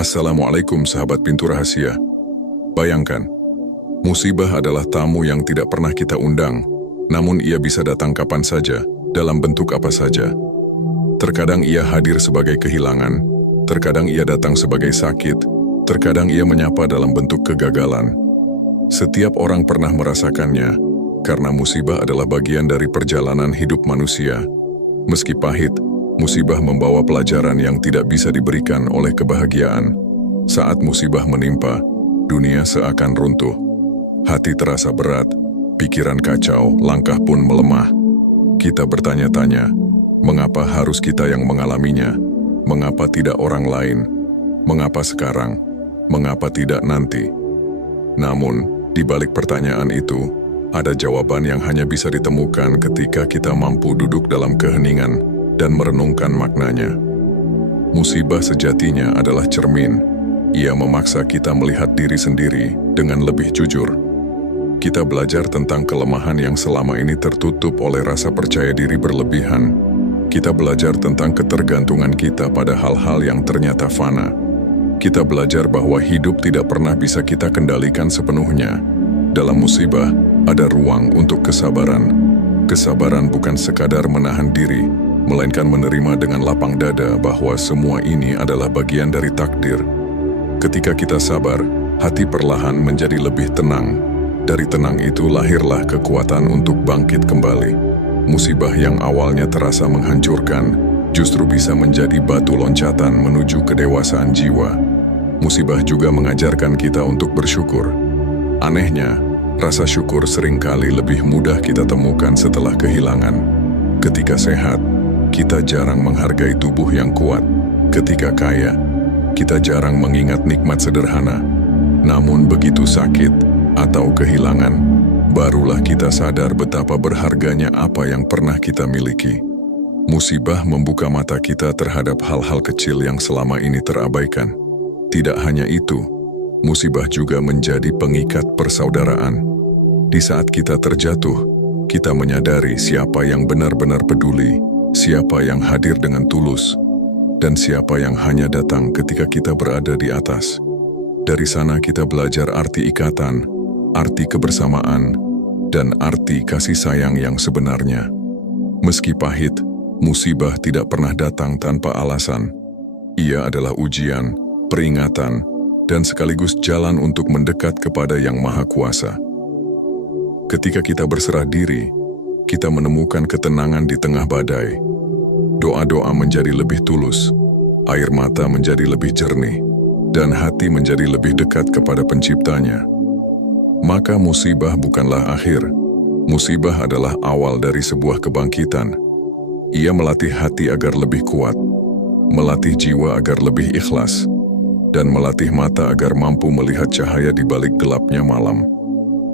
Assalamualaikum sahabat pintu rahasia. Bayangkan, musibah adalah tamu yang tidak pernah kita undang, namun ia bisa datang kapan saja, dalam bentuk apa saja. Terkadang ia hadir sebagai kehilangan, terkadang ia datang sebagai sakit, terkadang ia menyapa dalam bentuk kegagalan. Setiap orang pernah merasakannya, karena musibah adalah bagian dari perjalanan hidup manusia. Meski pahit, musibah membawa pelajaran yang tidak bisa diberikan oleh kebahagiaan. Saat musibah menimpa, dunia seakan runtuh. Hati terasa berat, pikiran kacau, langkah pun melemah. Kita bertanya-tanya, mengapa harus kita yang mengalaminya? Mengapa tidak orang lain? Mengapa sekarang? Mengapa tidak nanti? Namun, di balik pertanyaan itu, ada jawaban yang hanya bisa ditemukan ketika kita mampu duduk dalam keheningan dan merenungkan maknanya. Musibah sejatinya adalah cermin. Ia memaksa kita melihat diri sendiri dengan lebih jujur. Kita belajar tentang kelemahan yang selama ini tertutup oleh rasa percaya diri berlebihan. Kita belajar tentang ketergantungan kita pada hal-hal yang ternyata fana. Kita belajar bahwa hidup tidak pernah bisa kita kendalikan sepenuhnya. Dalam musibah, ada ruang untuk kesabaran. Kesabaran bukan sekadar menahan diri, melainkan menerima dengan lapang dada bahwa semua ini adalah bagian dari takdir. Ketika kita sabar, hati perlahan menjadi lebih tenang. Dari tenang itu lahirlah kekuatan untuk bangkit kembali. Musibah yang awalnya terasa menghancurkan, justru bisa menjadi batu loncatan menuju kedewasaan jiwa. Musibah juga mengajarkan kita untuk bersyukur. Anehnya, rasa syukur seringkali lebih mudah kita temukan setelah kehilangan. Ketika sehat, kita jarang menghargai tubuh yang kuat. Ketika kaya, kita jarang mengingat nikmat sederhana. Namun begitu sakit atau kehilangan, barulah kita sadar betapa berharganya apa yang pernah kita miliki. Musibah membuka mata kita terhadap hal-hal kecil yang selama ini terabaikan. Tidak hanya itu, musibah juga menjadi pengikat persaudaraan. Di saat kita terjatuh, kita menyadari siapa yang benar-benar peduli, siapa yang hadir dengan tulus, dan siapa yang hanya datang ketika kita berada di atas. Dari sana kita belajar arti ikatan, arti kebersamaan, dan arti kasih sayang yang sebenarnya. Meski pahit, musibah tidak pernah datang tanpa alasan. Ia adalah ujian, peringatan, dan sekaligus jalan untuk mendekat kepada Yang Maha Kuasa. Ketika kita berserah diri, kita menemukan ketenangan di tengah badai. Doa-doa menjadi lebih tulus, air mata menjadi lebih jernih, dan hati menjadi lebih dekat kepada Penciptanya. Maka musibah bukanlah akhir. Musibah adalah awal dari sebuah kebangkitan. Ia melatih hati agar lebih kuat, melatih jiwa agar lebih ikhlas, dan melatih mata agar mampu melihat cahaya di balik gelapnya malam.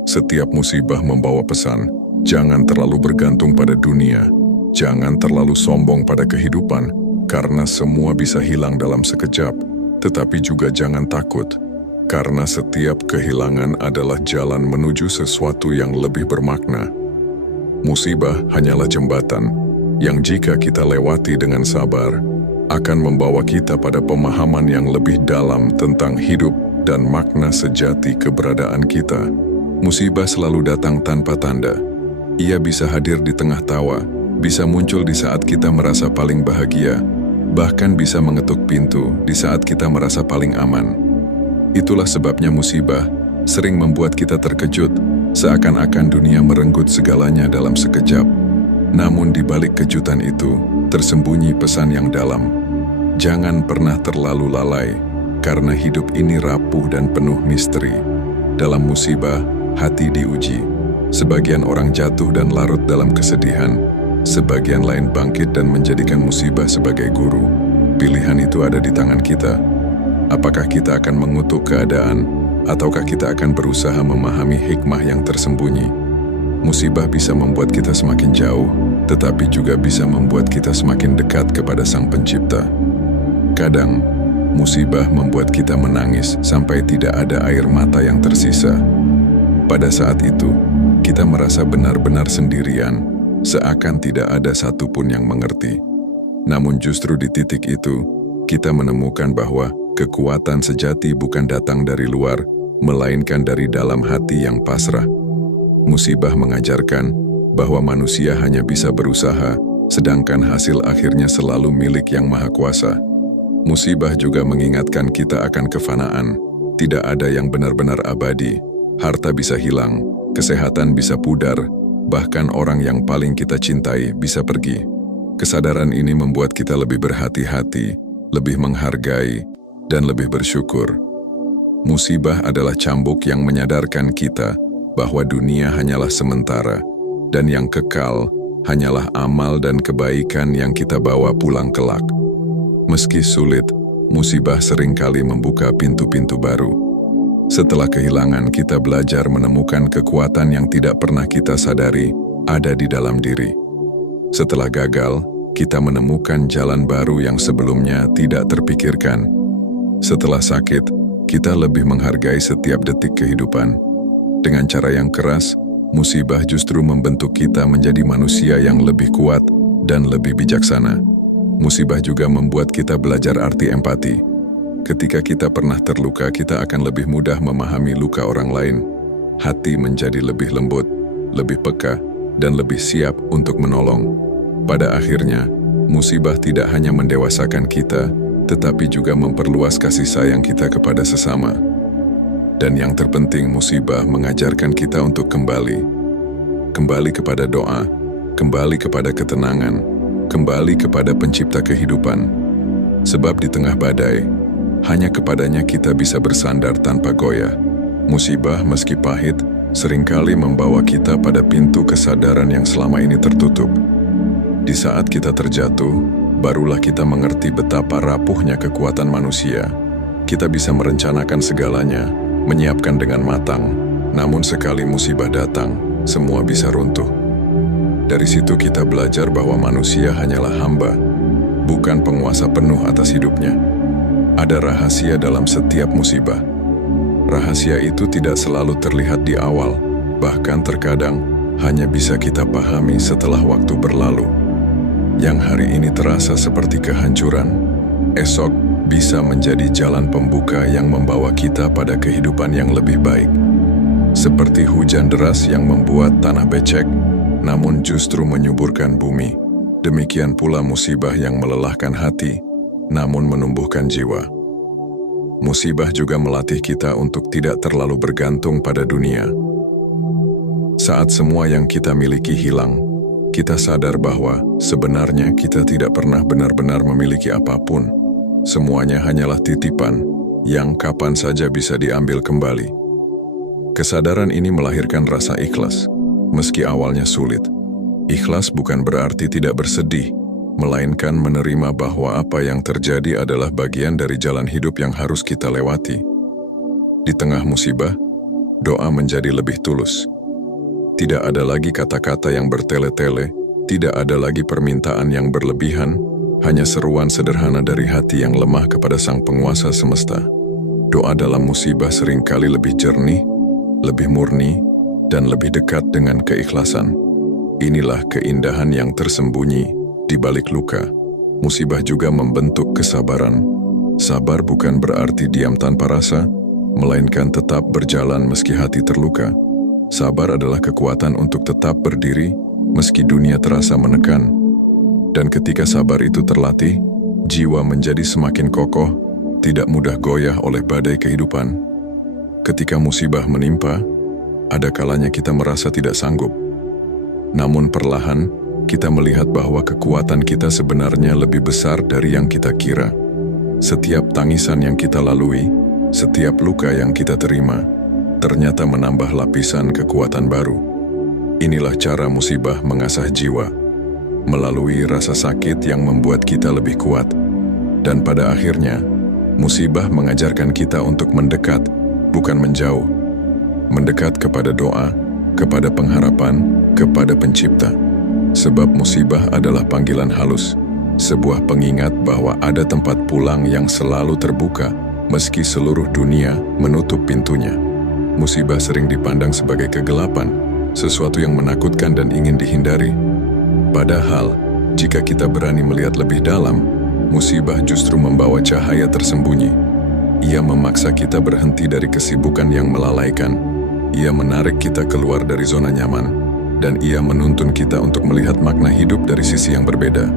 Setiap musibah membawa pesan, jangan terlalu bergantung pada dunia, jangan terlalu sombong pada kehidupan, karena semua bisa hilang dalam sekejap. Tetapi juga jangan takut, karena setiap kehilangan adalah jalan menuju sesuatu yang lebih bermakna. Musibah hanyalah jembatan, yang jika kita lewati dengan sabar, akan membawa kita pada pemahaman yang lebih dalam tentang hidup dan makna sejati keberadaan kita. Musibah selalu datang tanpa tanda. Ia bisa hadir di tengah tawa, bisa muncul di saat kita merasa paling bahagia, bahkan bisa mengetuk pintu di saat kita merasa paling aman. Itulah sebabnya musibah sering membuat kita terkejut, seakan-akan dunia merenggut segalanya dalam sekejap. Namun di balik kejutan itu, tersembunyi pesan yang dalam. Jangan pernah terlalu lalai, karena hidup ini rapuh dan penuh misteri. Dalam musibah, hati diuji. Sebagian orang jatuh dan larut dalam kesedihan, sebagian lain bangkit dan menjadikan musibah sebagai guru. Pilihan itu ada di tangan kita. Apakah kita akan mengutuk keadaan, ataukah kita akan berusaha memahami hikmah yang tersembunyi? Musibah bisa membuat kita semakin jauh, tetapi juga bisa membuat kita semakin dekat kepada Sang Pencipta. Kadang, musibah membuat kita menangis sampai tidak ada air mata yang tersisa. Pada saat itu, kita merasa benar-benar sendirian, seakan tidak ada satupun yang mengerti. Namun justru di titik itu, kita menemukan bahwa Kekuatan sejati bukan datang dari luar, melainkan dari dalam hati yang pasrah. Musibah mengajarkan bahwa manusia hanya bisa berusaha, sedangkan hasil akhirnya selalu milik Yang Maha Kuasa. Musibah juga mengingatkan kita akan kefanaan. Tidak ada yang benar-benar abadi. Harta bisa hilang, kesehatan bisa pudar, bahkan orang yang paling kita cintai bisa pergi. Kesadaran ini membuat kita lebih berhati-hati, lebih menghargai, dan lebih bersyukur. Musibah adalah cambuk yang menyadarkan kita bahwa dunia hanyalah sementara, dan yang kekal hanyalah amal dan kebaikan yang kita bawa pulang kelak. Meski sulit, musibah seringkali membuka pintu-pintu baru. Setelah kehilangan, kita belajar menemukan kekuatan yang tidak pernah kita sadari ada di dalam diri. Setelah gagal, kita menemukan jalan baru yang sebelumnya tidak terpikirkan. Setelah sakit, kita lebih menghargai setiap detik kehidupan. Dengan cara yang keras, musibah justru membentuk kita menjadi manusia yang lebih kuat dan lebih bijaksana. Musibah juga membuat kita belajar arti empati. Ketika kita pernah terluka, kita akan lebih mudah memahami luka orang lain. Hati menjadi lebih lembut, lebih peka, dan lebih siap untuk menolong. Pada akhirnya, musibah tidak hanya mendewasakan kita, tetapi juga memperluas kasih sayang kita kepada sesama. Dan yang terpenting, musibah mengajarkan kita untuk kembali kepada doa, kembali kepada ketenangan, kembali kepada pencipta kehidupan. Sebab di tengah badai, hanya kepadanya kita bisa bersandar tanpa goyah. Musibah meski pahit, seringkali membawa kita pada pintu kesadaran yang selama ini tertutup. Di saat kita terjatuh, barulah kita mengerti betapa rapuhnya kekuatan manusia. Kita bisa merencanakan segalanya, menyiapkan dengan matang, namun sekali musibah datang, semua bisa runtuh. Dari situ kita belajar bahwa manusia hanyalah hamba, bukan penguasa penuh atas hidupnya. Ada rahasia dalam setiap musibah. Rahasia itu tidak selalu terlihat di awal, bahkan terkadang hanya bisa kita pahami setelah waktu berlalu. Yang hari ini terasa seperti kehancuran, esok bisa menjadi jalan pembuka yang membawa kita pada kehidupan yang lebih baik. Seperti hujan deras yang membuat tanah becek, namun justru menyuburkan bumi. Demikian pula musibah yang melelahkan hati, namun menumbuhkan jiwa. Musibah juga melatih kita untuk tidak terlalu bergantung pada dunia. Saat semua yang kita miliki hilang, kita sadar bahwa sebenarnya kita tidak pernah benar-benar memiliki apapun. Semuanya hanyalah titipan yang kapan saja bisa diambil kembali. Kesadaran ini melahirkan rasa ikhlas, meski awalnya sulit. Ikhlas bukan berarti tidak bersedih, melainkan menerima bahwa apa yang terjadi adalah bagian dari jalan hidup yang harus kita lewati. Di tengah musibah, doa menjadi lebih tulus. Tidak ada lagi kata-kata yang bertele-tele, tidak ada lagi permintaan yang berlebihan, hanya seruan sederhana dari hati yang lemah kepada Sang Penguasa Semesta. Doa dalam musibah seringkali lebih jernih, lebih murni, dan lebih dekat dengan keikhlasan. Inilah keindahan yang tersembunyi di balik luka. Musibah juga membentuk kesabaran. Sabar bukan berarti diam tanpa rasa, melainkan tetap berjalan meski hati terluka. Sabar adalah kekuatan untuk tetap berdiri meski dunia terasa menekan. Dan ketika sabar itu terlatih, jiwa menjadi semakin kokoh, tidak mudah goyah oleh badai kehidupan. Ketika musibah menimpa, ada kalanya kita merasa tidak sanggup. Namun perlahan, kita melihat bahwa kekuatan kita sebenarnya lebih besar dari yang kita kira. Setiap tangisan yang kita lalui, setiap luka yang kita terima, ternyata menambah lapisan kekuatan baru. Inilah cara musibah mengasah jiwa, melalui rasa sakit yang membuat kita lebih kuat. Dan pada akhirnya, musibah mengajarkan kita untuk mendekat, bukan menjauh. Mendekat kepada doa, kepada pengharapan, kepada Pencipta. Sebab musibah adalah panggilan halus, sebuah pengingat bahwa ada tempat pulang yang selalu terbuka, meski seluruh dunia menutup pintunya. Musibah sering dipandang sebagai kegelapan, sesuatu yang menakutkan dan ingin dihindari. Padahal, jika kita berani melihat lebih dalam, musibah justru membawa cahaya tersembunyi. Ia memaksa kita berhenti dari kesibukan yang melalaikan. Ia menarik kita keluar dari zona nyaman, dan ia menuntun kita untuk melihat makna hidup dari sisi yang berbeda.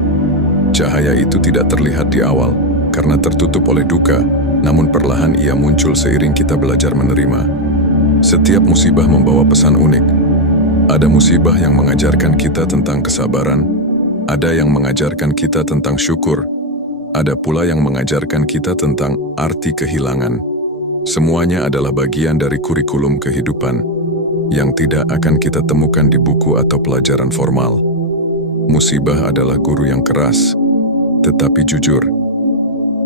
Cahaya itu tidak terlihat di awal, karena tertutup oleh duka, namun perlahan ia muncul seiring kita belajar menerima. Setiap musibah membawa pesan unik. Ada musibah yang mengajarkan kita tentang kesabaran, ada yang mengajarkan kita tentang syukur, ada pula yang mengajarkan kita tentang arti kehilangan. Semuanya adalah bagian dari kurikulum kehidupan yang tidak akan kita temukan di buku atau pelajaran formal. Musibah adalah guru yang keras, tetapi jujur.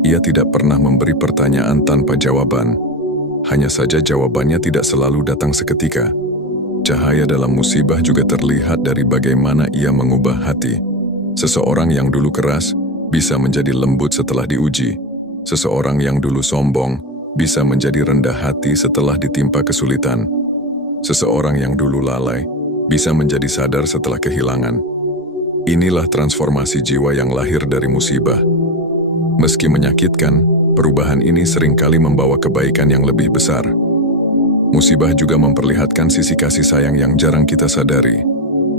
Ia tidak pernah memberi pertanyaan tanpa jawaban. Hanya saja jawabannya tidak selalu datang seketika. Cahaya dalam musibah juga terlihat dari bagaimana ia mengubah hati. Seseorang yang dulu keras bisa menjadi lembut setelah diuji. Seseorang yang dulu sombong bisa menjadi rendah hati setelah ditimpa kesulitan. Seseorang yang dulu lalai bisa menjadi sadar setelah kehilangan. Inilah transformasi jiwa yang lahir dari musibah. Meski menyakitkan, perubahan ini seringkali membawa kebaikan yang lebih besar. Musibah juga memperlihatkan sisi kasih sayang yang jarang kita sadari.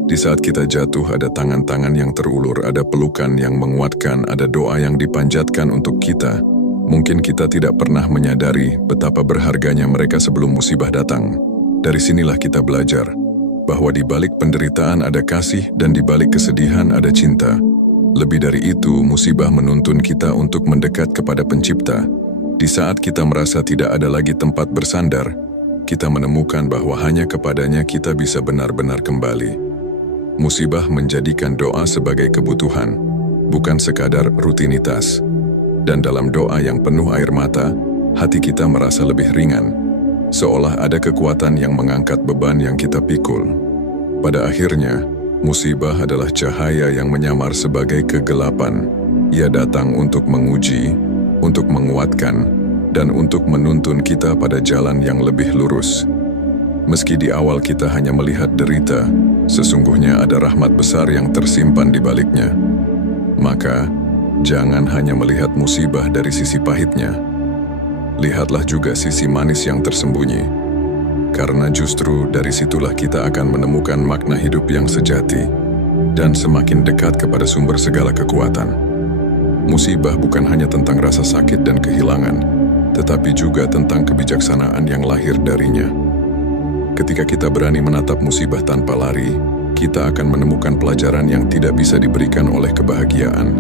Di saat kita jatuh, ada tangan-tangan yang terulur, ada pelukan yang menguatkan, ada doa yang dipanjatkan untuk kita. Mungkin kita tidak pernah menyadari betapa berharganya mereka sebelum musibah datang. Dari sinilah kita belajar bahwa di balik penderitaan ada kasih dan di balik kesedihan ada cinta. Lebih dari itu, musibah menuntun kita untuk mendekat kepada Pencipta. Di saat kita merasa tidak ada lagi tempat bersandar, kita menemukan bahwa hanya kepadanya kita bisa benar-benar kembali. Musibah menjadikan doa sebagai kebutuhan, bukan sekadar rutinitas. Dan dalam doa yang penuh air mata, hati kita merasa lebih ringan, seolah ada kekuatan yang mengangkat beban yang kita pikul. Pada akhirnya, musibah adalah cahaya yang menyamar sebagai kegelapan. Ia datang untuk menguji, untuk menguatkan, dan untuk menuntun kita pada jalan yang lebih lurus. Meski di awal kita hanya melihat derita, sesungguhnya ada rahmat besar yang tersimpan di baliknya. Maka, jangan hanya melihat musibah dari sisi pahitnya. Lihatlah juga sisi manis yang tersembunyi. Karena justru dari situlah kita akan menemukan makna hidup yang sejati dan semakin dekat kepada sumber segala kekuatan. Musibah bukan hanya tentang rasa sakit dan kehilangan, tetapi juga tentang kebijaksanaan yang lahir darinya. Ketika kita berani menatap musibah tanpa lari, kita akan menemukan pelajaran yang tidak bisa diberikan oleh kebahagiaan.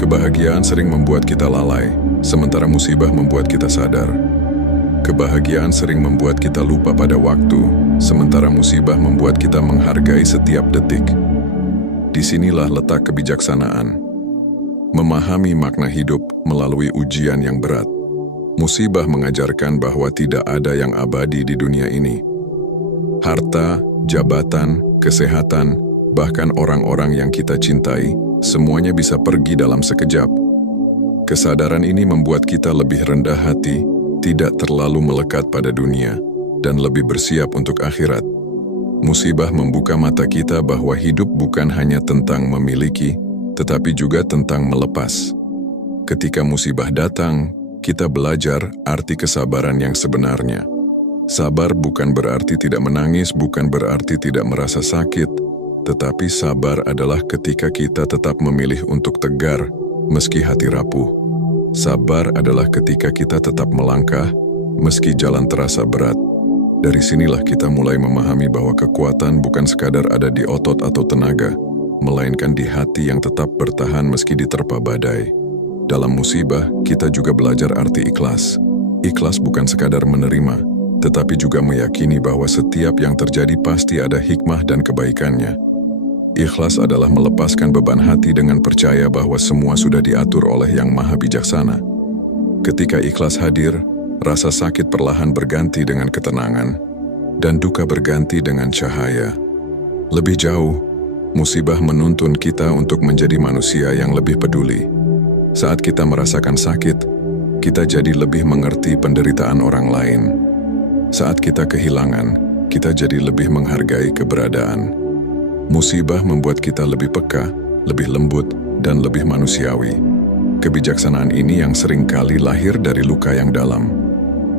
Kebahagiaan sering membuat kita lalai, sementara musibah membuat kita sadar. Kebahagiaan sering membuat kita lupa pada waktu, sementara musibah membuat kita menghargai setiap detik. Disinilah letak kebijaksanaan. Memahami makna hidup melalui ujian yang berat. Musibah mengajarkan bahwa tidak ada yang abadi di dunia ini. Harta, jabatan, kesehatan, bahkan orang-orang yang kita cintai, semuanya bisa pergi dalam sekejap. Kesadaran ini membuat kita lebih rendah hati, tidak terlalu melekat pada dunia, dan lebih bersiap untuk akhirat. Musibah membuka mata kita bahwa hidup bukan hanya tentang memiliki, tetapi juga tentang melepas. Ketika musibah datang, kita belajar arti kesabaran yang sebenarnya. Sabar bukan berarti tidak menangis, bukan berarti tidak merasa sakit, tetapi sabar adalah ketika kita tetap memilih untuk tegar, meski hati rapuh. Sabar adalah ketika kita tetap melangkah, meski jalan terasa berat. Dari sinilah kita mulai memahami bahwa kekuatan bukan sekadar ada di otot atau tenaga, melainkan di hati yang tetap bertahan meski diterpa badai. Dalam musibah, kita juga belajar arti ikhlas. Ikhlas bukan sekadar menerima, tetapi juga meyakini bahwa setiap yang terjadi pasti ada hikmah dan kebaikannya. Ikhlas adalah melepaskan beban hati dengan percaya bahwa semua sudah diatur oleh Yang Maha Bijaksana. Ketika ikhlas hadir, rasa sakit perlahan berganti dengan ketenangan, dan duka berganti dengan cahaya. Lebih jauh, musibah menuntun kita untuk menjadi manusia yang lebih peduli. Saat kita merasakan sakit, kita jadi lebih mengerti penderitaan orang lain. Saat kita kehilangan, kita jadi lebih menghargai keberadaan. Musibah membuat kita lebih peka, lebih lembut, dan lebih manusiawi. Kebijaksanaan ini yang seringkali lahir dari luka yang dalam.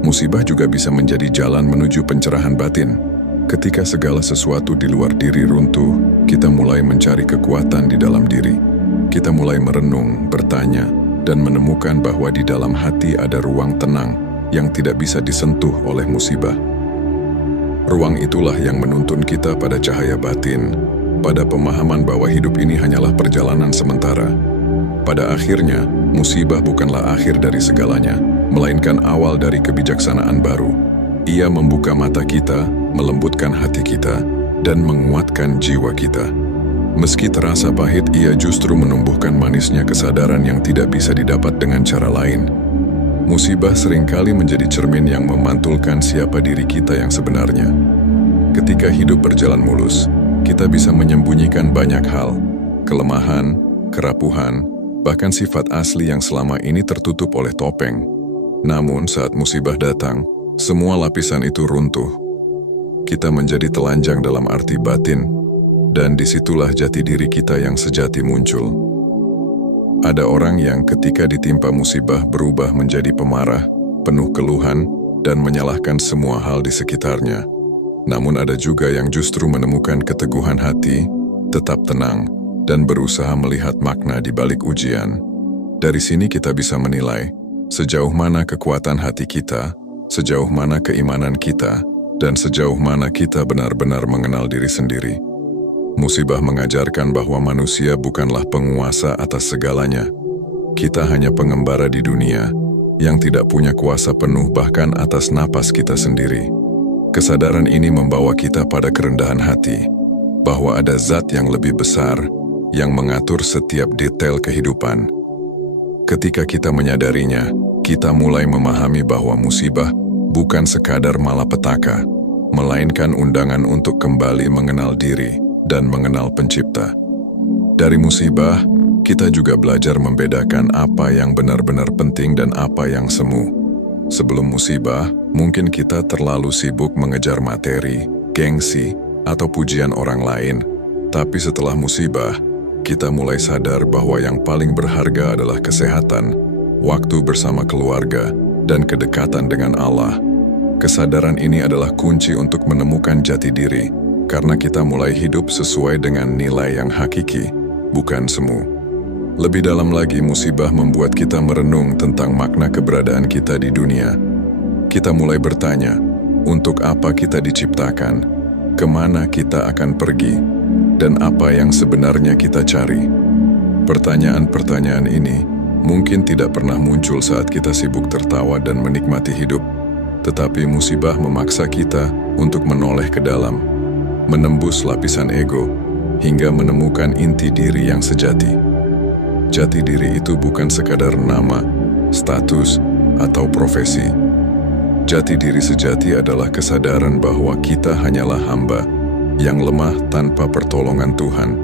Musibah juga bisa menjadi jalan menuju pencerahan batin. Ketika segala sesuatu di luar diri runtuh, kita mulai mencari kekuatan di dalam diri. Kita mulai merenung, bertanya, dan menemukan bahwa di dalam hati ada ruang tenang yang tidak bisa disentuh oleh musibah. Ruang itulah yang menuntun kita pada cahaya batin, pada pemahaman bahwa hidup ini hanyalah perjalanan sementara. Pada akhirnya, musibah bukanlah akhir dari segalanya, melainkan awal dari kebijaksanaan baru. Ia membuka mata kita, melembutkan hati kita, dan menguatkan jiwa kita. Meski terasa pahit, ia justru menumbuhkan manisnya kesadaran yang tidak bisa didapat dengan cara lain. Musibah seringkali menjadi cermin yang memantulkan siapa diri kita yang sebenarnya. Ketika hidup berjalan mulus, kita bisa menyembunyikan banyak hal, kelemahan, kerapuhan, bahkan sifat asli yang selama ini tertutup oleh topeng. Namun saat musibah datang, semua lapisan itu runtuh. Kita menjadi telanjang dalam arti batin, dan disitulah jati diri kita yang sejati muncul. Ada orang yang ketika ditimpa musibah berubah menjadi pemarah, penuh keluhan, dan menyalahkan semua hal di sekitarnya. Namun ada juga yang justru menemukan keteguhan hati, tetap tenang, dan berusaha melihat makna di balik ujian. Dari sini kita bisa menilai sejauh mana kekuatan hati kita, sejauh mana keimanan kita, dan sejauh mana kita benar-benar mengenal diri sendiri. Musibah mengajarkan bahwa manusia bukanlah penguasa atas segalanya. Kita hanya pengembara di dunia yang tidak punya kuasa penuh bahkan atas napas kita sendiri. Kesadaran ini membawa kita pada kerendahan hati, bahwa ada zat yang lebih besar yang mengatur setiap detail kehidupan. Ketika kita menyadarinya, kita mulai memahami bahwa musibah bukan sekadar malapetaka, melainkan undangan untuk kembali mengenal diri dan mengenal Pencipta. Dari musibah, kita juga belajar membedakan apa yang benar-benar penting dan apa yang semu. Sebelum musibah, mungkin kita terlalu sibuk mengejar materi, gengsi, atau pujian orang lain. Tapi setelah musibah, kita mulai sadar bahwa yang paling berharga adalah kesehatan, waktu bersama keluarga, dan kedekatan dengan Allah. Kesadaran ini adalah kunci untuk menemukan jati diri, karena kita mulai hidup sesuai dengan nilai yang hakiki, bukan semu. Lebih dalam lagi, musibah membuat kita merenung tentang makna keberadaan kita di dunia. Kita mulai bertanya, untuk apa kita diciptakan, kemana kita akan pergi, dan apa yang sebenarnya kita cari. Pertanyaan-pertanyaan ini mungkin tidak pernah muncul saat kita sibuk tertawa dan menikmati hidup, tetapi musibah memaksa kita untuk menoleh ke dalam, menembus lapisan ego, hingga menemukan inti diri yang sejati. Jati diri itu bukan sekadar nama, status, atau profesi. Jati diri sejati adalah kesadaran bahwa kita hanyalah hamba yang lemah tanpa pertolongan Tuhan.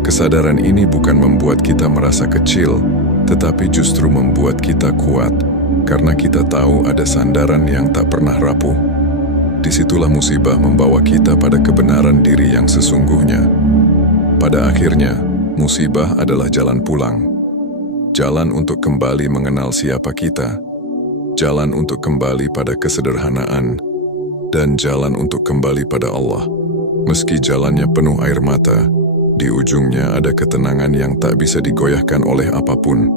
Kesadaran ini bukan membuat kita merasa kecil, tetapi justru membuat kita kuat, karena kita tahu ada sandaran yang tak pernah rapuh. Disitulah musibah membawa kita pada kebenaran diri yang sesungguhnya. Pada akhirnya, musibah adalah jalan pulang. Jalan untuk kembali mengenal siapa kita, jalan untuk kembali pada kesederhanaan, dan jalan untuk kembali pada Allah. Meski jalannya penuh air mata, di ujungnya ada ketenangan yang tak bisa digoyahkan oleh apapun.